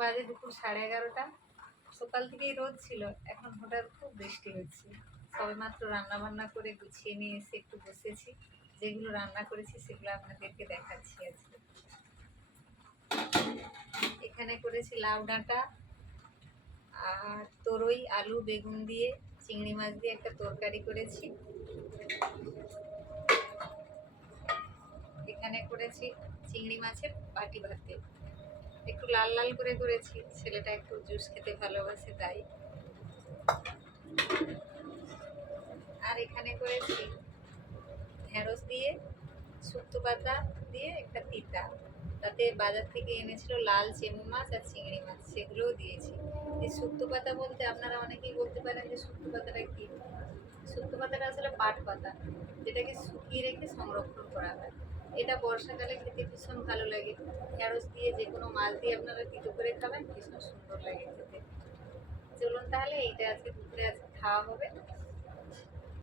বাজে দুপুর 11:30। সকাল থেকেই রোদ ছিল, এখন হঠাৎ খুব বৃষ্টি হচ্ছে। সবেমাত্র রান্না বান্না করে গুছিয়ে নিয়ে এসে একটু বসেছি। যেগুলো রান্না করেছি সেগুলো আপনাদেরকে দেখাচ্ছি আজকে। এখানে করেছি লাউ ডাঁটা আর তরই, আলু, বেগুন দিয়ে চিংড়ি মাছ দিয়ে একটা তরকারি করেছি। এখানে করেছি চিংড়ি মাছের বাটি ভাতে, একটু লাল লাল করে করেছি, ছেলেটা একটু জুস খেতে ভালোবাসে তাই। আর এখানে করেছি ঢেঁড়স দিয়ে শুক্তো পাতা দিয়ে একটা তিতা, তাতে বাজার থেকে এনেছিল লাল চেমু মাছ আর চিংড়ি মাছ, সেগুলোও দিয়েছি। এই শুক্তো পাতা বলতে আপনারা অনেকেই বলতে পারেন যে শুক্তো পাতাটা কি। শুক্তো পাতাটা আসলে পাট পাতা, যেটাকে শুকিয়ে রেখে সংরক্ষণ করা হয়। এটা বর্ষাকালে খেতে ভীষণ ভালো লাগে। ঢেঁড়স দিয়ে যে কোনো মাছ দিয়ে আপনারা তিতো করে খাবেন, ভীষণ সুন্দর লাগে খেতে। চলুন তাহলে এইটা আজকে দুপুরে আজকে খাওয়া হবে।